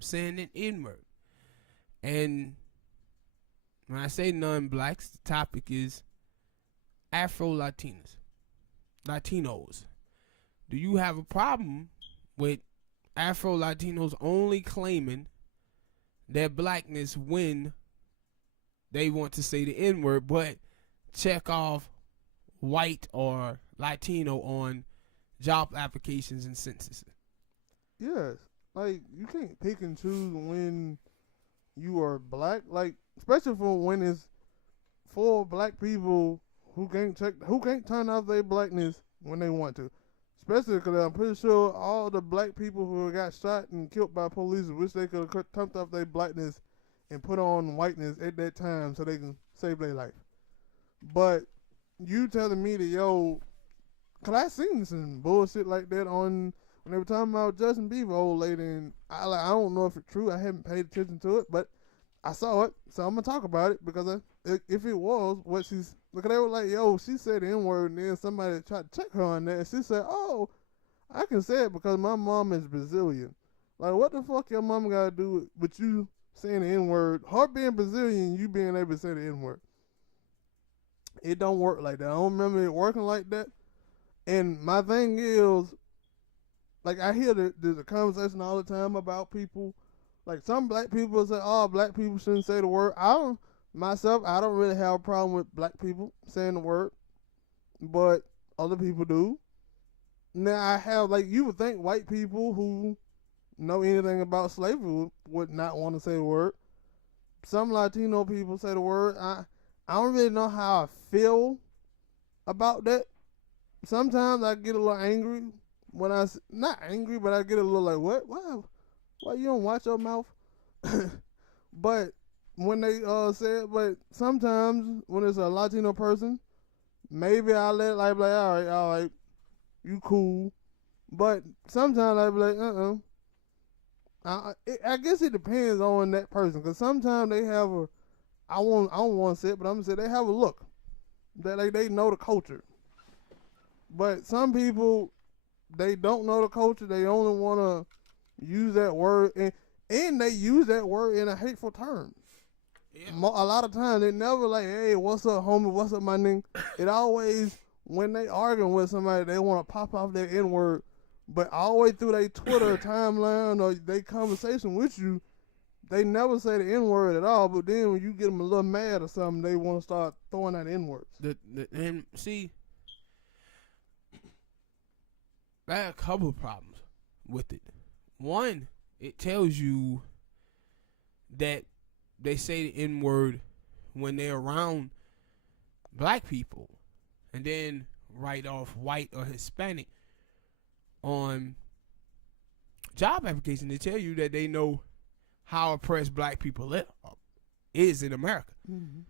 saying an N-word. And when I say non-blacks, the topic is Afro-Latinos. Latinos. Do you have a problem with Afro-Latinos only claiming their blackness when they want to say the N-word, but check off white or Latino on job applications and censuses? Yes. Like, you can't pick and choose when you are black. Like, especially for when it's for black people who can't turn off their blackness when they want to. Especially because I'm pretty sure all the black people who got shot and killed by police wish they could have turned off their blackness and put on whiteness at that time so they can save their life. But you telling me that, yo, cause I seen some bullshit like that on when they were talking about Justin Bieber old lady, and I don't know if it's true. I haven't paid attention to it, but I saw it, so I'm gonna talk about it because if it was what she's, because they were like, yo, she said the N-word, and then somebody tried to check her on that, and she said, oh, I can say it because my mom is Brazilian. Like, what the fuck your mama gotta do with you saying the N-word? Her being Brazilian, you being able to say the N-word. It don't work like that. I don't remember it working like that. And my thing is, like, I hear the conversation all the time about people. Like, some black people say, oh, black people shouldn't say the word. I don't really have a problem with black people saying the word. But other people do. Now, I have, like, you would think white people who know anything about slavery would not want to say the word. Some Latino people say the word. I don't really know how I feel about that. Sometimes I get a little angry when not angry, but I get a little like, what? Why you don't watch your mouth? But when they say it, but sometimes when it's a Latino person, maybe I let it like, all right, you cool. But sometimes I be like, I guess it depends on that person, because sometimes they have I don't want to say it, but I'm gonna say they have a look that like they know the culture. But some people, they don't know the culture. They only want to use that word, and they use that word in a hateful term. Yeah. A lot of times they never like, hey, what's up, homie? What's up, my nigga? It always, when they arguing with somebody, they want to pop off their N word. But all the way through their Twitter timeline or their conversation with you, they never say the N word at all. But then when you get them a little mad or something, they want to start throwing out N words. And see, I have a couple of problems with it. One, it tells you that they say the N word when they're around black people, and then write off white or Hispanic on job application to tell you that they know how oppressed black people is in America. Mm-hmm.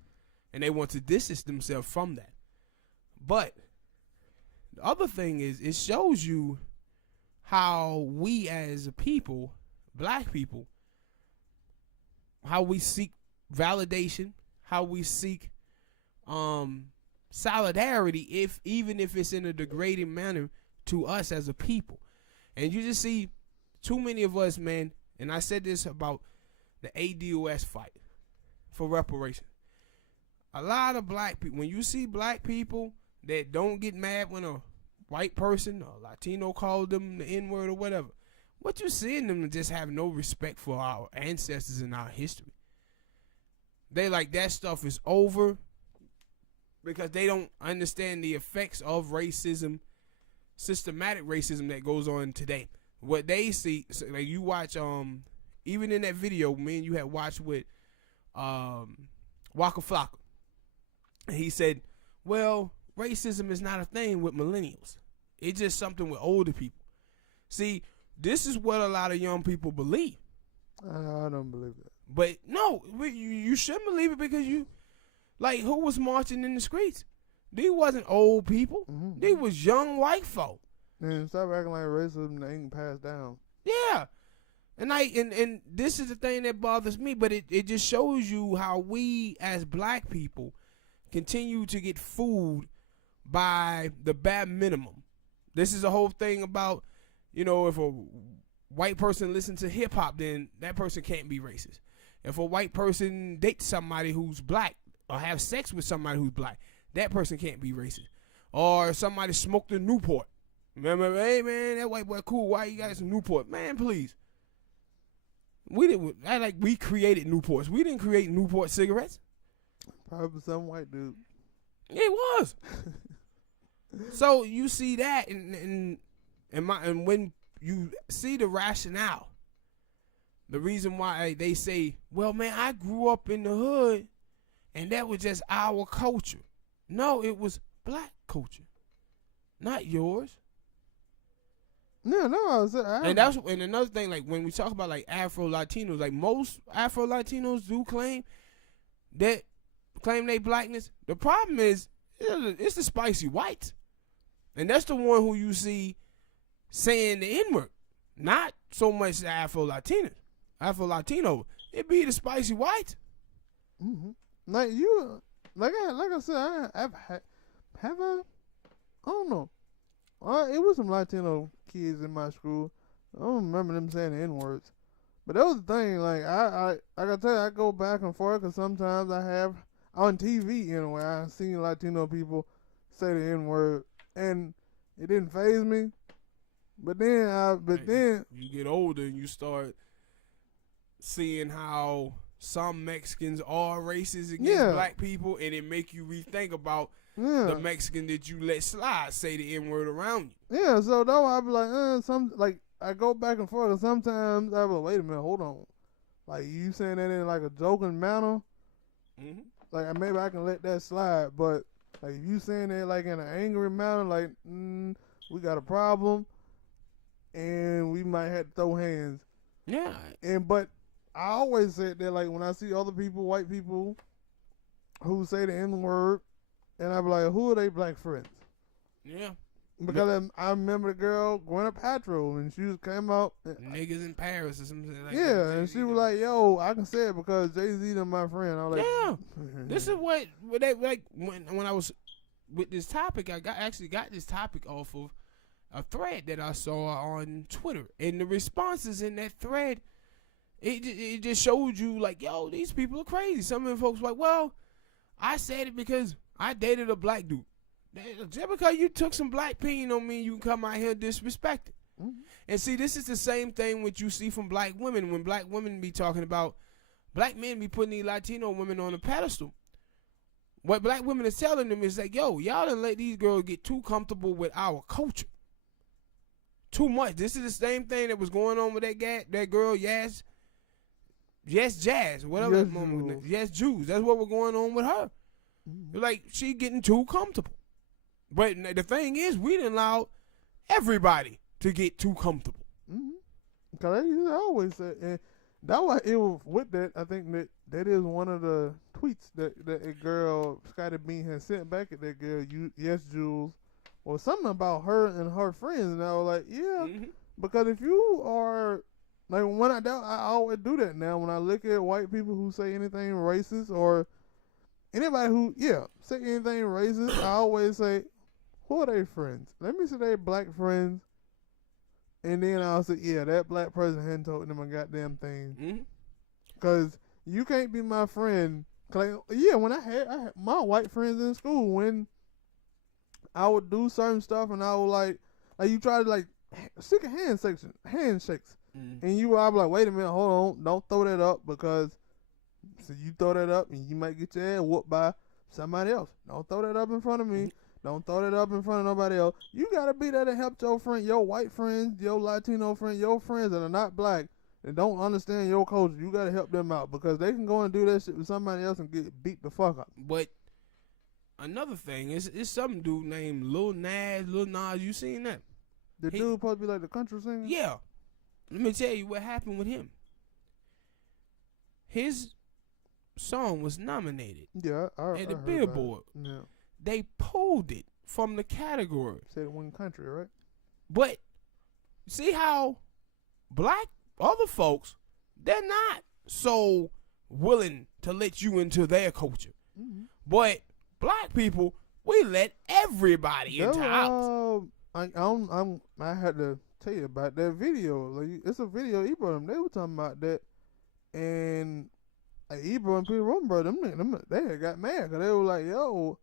And they want to distance themselves from that. But the other thing is, it shows you how we as a people, black people, how we seek validation, how we seek solidarity, even if it's in a degrading manner to us as a people. And you just see too many of us, man, and I said this about the ADOS fight for reparations. A lot of black people, when you see black people that don't get mad when a white person or Latino called them the N-word or whatever, what you see in them to just have no respect for our ancestors and our history. They like that stuff is over because they don't understand the effects of racism, systematic racism that goes on today. What they see, so like you watch, even in that video, me and you had watched with Waka Flocka, and he said, well, racism is not a thing with millennials. It's just something with older people. See, this is what a lot of young people believe. I don't believe that. But no, you shouldn't believe it, because you, like, who was marching in the streets? These wasn't old people. Mm-hmm. These was young white folk. And stop acting like racism ain't passed down. Yeah. And this is the thing that bothers me, but it just shows you how we as black people continue to get fooled by the bare minimum. This is the whole thing about, if a white person listen to hip hop, then that person can't be racist. If a white person dates somebody who's black or have sex with somebody who's black, that person can't be racist. Or somebody smoked a Newport. Remember, hey man, that white boy cool. Why you got some Newport? Man, please. We created Newports. We didn't create Newport cigarettes. Probably some white dude. It was. So you see that, and when you see the rationale, the reason why they say, well, man, I grew up in the hood, and that was just our culture. No, it was black culture, not yours. No, and another thing, like when we talk about like Afro Latinos, like most Afro Latinos do claim they blackness. The problem is it's the spicy whites, and that's the one who you see saying the N-word, not so much the Afro Latino. It be the spicy whites. Mm-hmm. Like I said, have I don't know. It was some Latino kids in my school. I don't remember them saying the N-words. But that was the thing. Like, I gotta tell you, I go back and forth because sometimes I have, on TV anyway, I've seen Latino people say the N-word. And it didn't faze me. But then, you get older and you start seeing how some Mexicans are racist against black people, and it make you rethink about the Mexican that you let slide say the N-word around you. Yeah, so though I be like, I go back and forth, and sometimes I be like, wait a minute, hold on. Like, you saying that in like a joking manner, like maybe I can let that slide, but like if you saying that like in an angry manner, like we got a problem, and we might have to throw hands. Yeah. But I always said that, like, when I see other people, white people, who say the N-word, and I be like, who are they black friends? Yeah. Because I remember the girl Gwyneth Paltrow, and she came out. Niggas in Paris or something like that. Yeah, and she was like, yo, I can say it because Jay-Z is my friend. I was like, yeah. This is what they, like, when I was with this topic, I actually got this topic off of a thread that I saw on Twitter. And the responses in that thread, it just showed you, like, yo, these people are crazy. Some of them folks were like, well, I said it because I dated a black dude. Just because you took some black pain don't mean you can come out here and disrespect it. Mm-hmm. And see, this is the same thing what you see from black women. When black women be talking about, black men be putting these Latino women on a pedestal. What black women is telling them is like, yo, y'all done let these girls get too comfortable with our culture. Too much. This is the same thing that was going on with that girl, Yes Jazz, whatever that moment was. Yes Jews. That's what was going on with her. Mm-hmm. Like, she getting too comfortable. But the thing is, we didn't allow everybody to get too comfortable. Because I always say, and that was it was with that. I think that is one of the tweets that a girl, Scotty Bean, has sent back at that girl, Yes Jules, or something about her and her friends. And I was like, yeah, because if you are, like, when I always do that now. When I look at white people who say anything racist, or anybody who, say anything racist, I always say, who are they friends? Let me see their black friends. And then I'll say, that black person hadn't told them a goddamn thing. Because you can't be my friend. When I had my white friends in school, when I would do certain stuff and I would like you try to like stick a handshakes. And I'll be like, wait a minute, hold on, don't throw that up, because you throw that up and you might get your ass whooped by somebody else. Don't throw that up in front of me. Don't throw that up in front of nobody else. You gotta be there to help your friend, your white friends, your Latino friend, your friends that are not black and don't understand your culture. You gotta help them out, because they can go and do that shit with somebody else and get beat the fuck up. But another thing is, some dude named Lil Nas. You seen that? The dude supposed to be like the country singer? Yeah. Let me tell you what happened with him. His song was nominated at the Billboard. Yeah. They pulled it from the category. Said one country, right? But see how black other folks, they're not so willing to let you into their culture. But black people, we let everybody into ours. I had to tell you about that video. Like, it's a video Ebro them. They were talking about that, and like Ebro and Peter Rosenberg, them they had got mad because they were like, "Yo,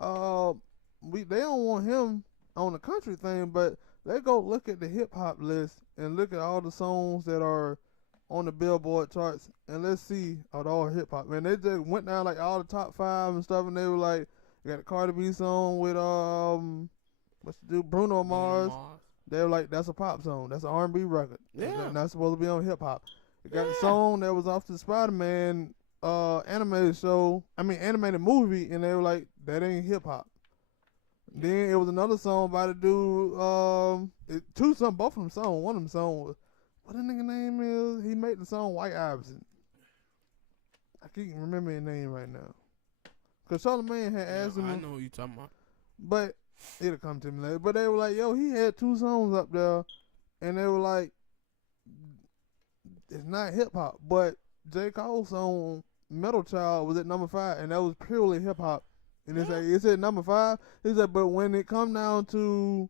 they don't want him on the country thing, but they go look at the hip hop list and look at all the songs that are on the Billboard charts, and let's see all hip hop." Man, they just went down like all the top 5 and stuff, and they were like, "You got a Cardi B song with what's the dude, Bruno Mars." They were like, "That's a pop song. That's an R&B record. Yeah, that's not supposed to be on hip hop." They got a song that was off the Spider-Man animated movie, and they were like, "That ain't hip hop." Then it was another song by the dude, both of them songs. One of them songs was, what the nigga name is? He made the song White Iverson. I can't remember his name right now. Because Charlamagne had asked him. I know what you're talking about. But it'll come to me later. But they were like, "Yo, he had 2 songs up there," and they were like, "It's not hip hop." But J. Cole's song Metal Child was at number 5, and that was purely hip hop. And it said number 5. He said, but when it come down to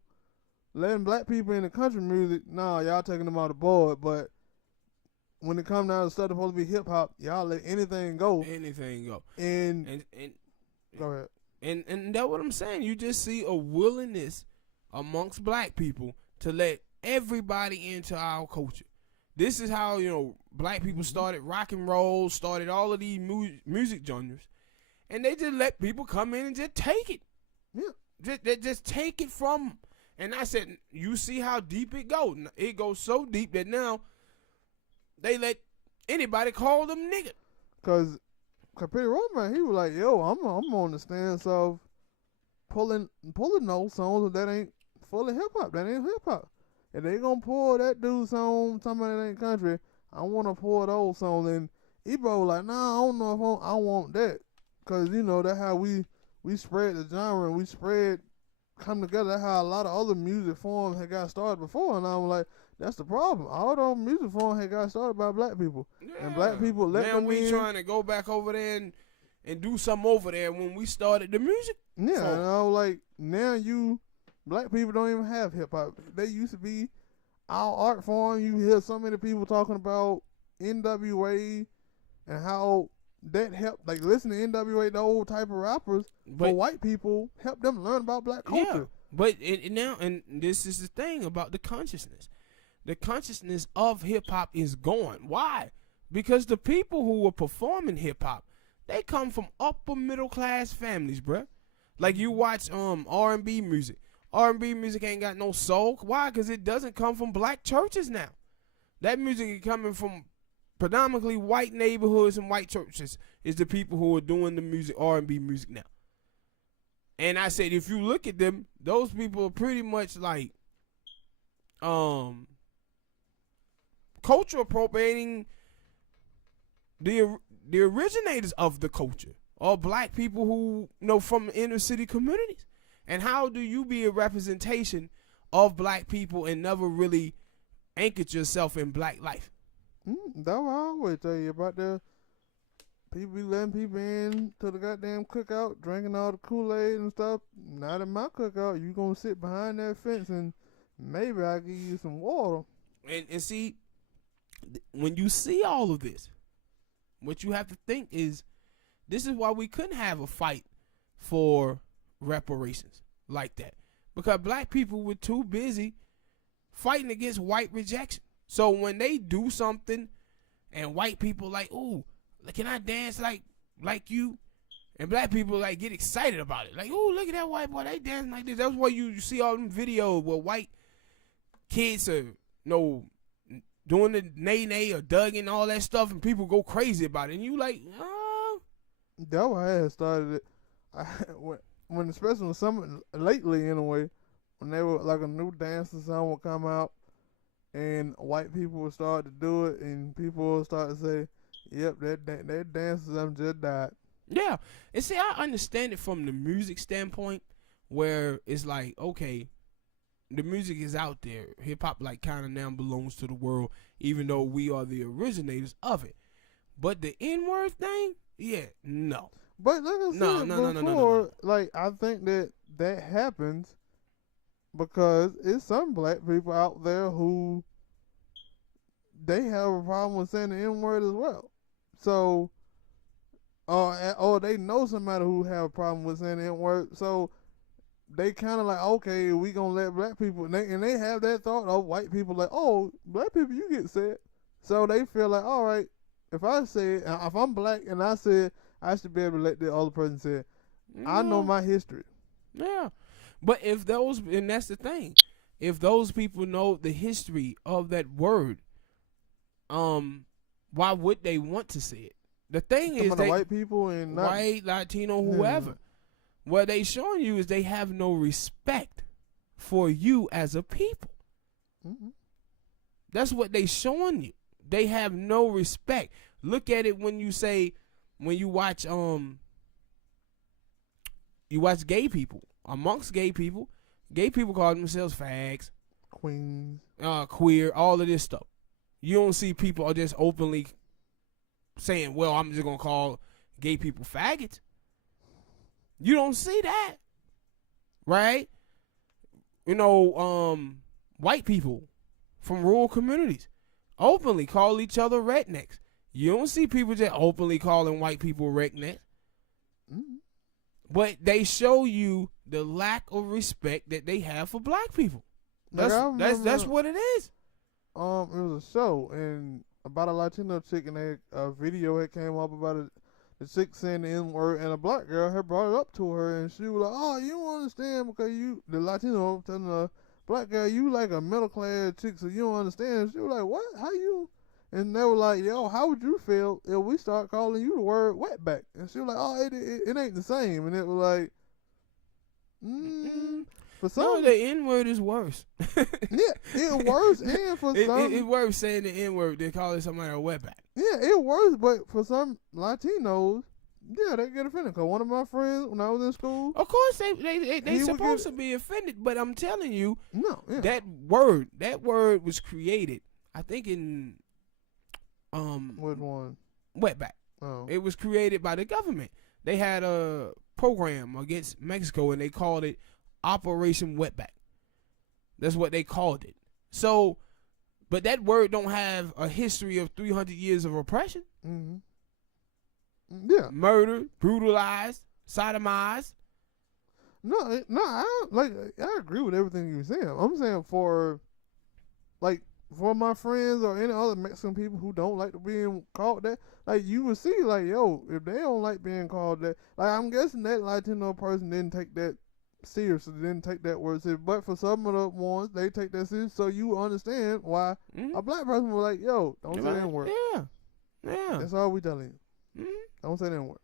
letting black people in the country music, nah, y'all taking them out the board. But when it come down to stuff that's supposed to be hip hop, y'all let anything go. Anything go. And go ahead. And that's what I'm saying. You just see a willingness amongst black people to let everybody into our culture. This is how, black people started rock and roll, started all of these music genres. And they just let people come in and just take it. Yeah. Just take it from them. And I said, you see how deep it goes. It goes so deep that now they let anybody call them nigga. Because Peter Roman, he was like, "Yo, I'm on the stance of pulling those songs that ain't fully hip hop. That ain't hip hop. If they gonna pull that dude's song, talking about it ain't country, I want to pull those songs." And Ebro was like, "Nah, I don't know if I want that." Because, that's how we spread the genre and we come together. That's how a lot of other music forms had got started before. And I was like, that's the problem. All those music forms had got started by black people. Yeah. And black people let them in. Now we trying to go back over there and do something over there when we started the music. Yeah, and I was like, now black people don't even have hip-hop. They used to be our art form. You hear so many people talking about NWA and how that helped, like, listen to NWA, the old type of rappers, for white people, help them learn about black culture. Yeah, but and this is the thing about the consciousness. The consciousness of hip-hop is gone. Why? Because the people who were performing hip-hop, they come from upper middle-class families, bruh. Like, you watch R&B music. R&B music ain't got no soul. Why? Because it doesn't come from black churches now. That music is coming from predominantly white neighborhoods and white churches is the people who are doing the music, R&B music now. And I said, if you look at them, those people are pretty much like culture appropriating the originators of the culture, or black people who from inner city communities. And how do you be a representation of black people and never really anchored yourself in black life? That's what I always tell you about the people be letting people in to the goddamn cookout, drinking all the Kool-Aid and stuff. Not in my cookout. You gonna sit behind that fence and maybe I'll give you some water. And see, when you see all of this, what you have to think is, this is why we couldn't have a fight for reparations like that. Because black people were too busy fighting against white rejection. So when they do something and white people like, "Ooh, can I dance like you?" And black people like get excited about it. Like, "Ooh, look at that white boy, they dancing like this." That's why you see all them videos where white kids are doing the nay or dugging all that stuff, and people go crazy about it. And you like, oh. That's why I had started it. When especially when some lately anyway, when they were like a new dance or something would come out, and white people would start to do it, and people would start to say, "Yep, that dance just died." Yeah, and see, I understand it from the music standpoint, where it's like, okay, the music is out there. Hip hop like kind of now belongs to the world, even though we are the originators of it. But the N-word thing, yeah, no. But like I said before, like I think that happens because it's some black people out there who they have a problem with saying the N word as well. So, or they know somebody who have a problem with saying the N word. So they kind of like, okay, we gonna let black people, and they have that thought of white people like, oh, black people, you get said. So they feel like, all right, if I say it, if I'm black and I said, I should be able to let the other person say it. I know my history. Yeah. But if those, and that's the thing, if those people know the history of that word, why would they want to say it? The thing is, the white people and white, Latino, whoever, what they showing you is they have no respect for you as a people. Mm-hmm. That's what they showing you. They have no respect. Look at it when you say, when you watch gay people. Amongst gay people call themselves fags, queens, queer, all of this stuff. You don't see people are just openly saying, well, I'm just going to call gay people faggots. You don't see that. Right? You know, white people from rural communities openly call each other rednecks. You don't see people just openly calling white people rednecks. Mm-hmm. But they show you the lack of respect that they have for black people. That's what it is. It was a show and about a Latino chick, and a video had came up about the chick saying the N word, and a black girl had brought it up to her, and she was like, "Oh, you don't understand because the Latino telling the black girl, you like a middle class chick, so you don't understand." She was like, "What? How you?" And they were like, "Yo, how would you feel if we start calling you the word wetback?" And she was like, "Oh, it ain't the same." And it was like, for some, no, the N word is worse. Yeah, it's worse, and for some, it's worse saying the N word than calling somebody a wetback. Yeah, it's worse, but for some Latinos, yeah, they get offended. Cause one of my friends, when I was in school, of course they supposed to be offended, but I'm telling you, that word was created, I think in what one? Wetback. Oh. It was created by the government. They had a program against Mexico, and they called it Operation Wetback. That's what they called it. So, but that word don't have a history of 300 years of oppression. Mm-hmm. Yeah. Murder, brutalized, sodomized. No, I agree with everything you're saying. I'm saying for my friends or any other Mexican people who don't like to being called that, like you would see, like, yo, if they don't like being called that, like I'm guessing that Latino person didn't take that seriously, didn't take that word seriously. But for some of the ones, they take that seriously, so you understand why a black person was like, yo, don't say that word. Yeah. That's all we telling you. Don't say that word.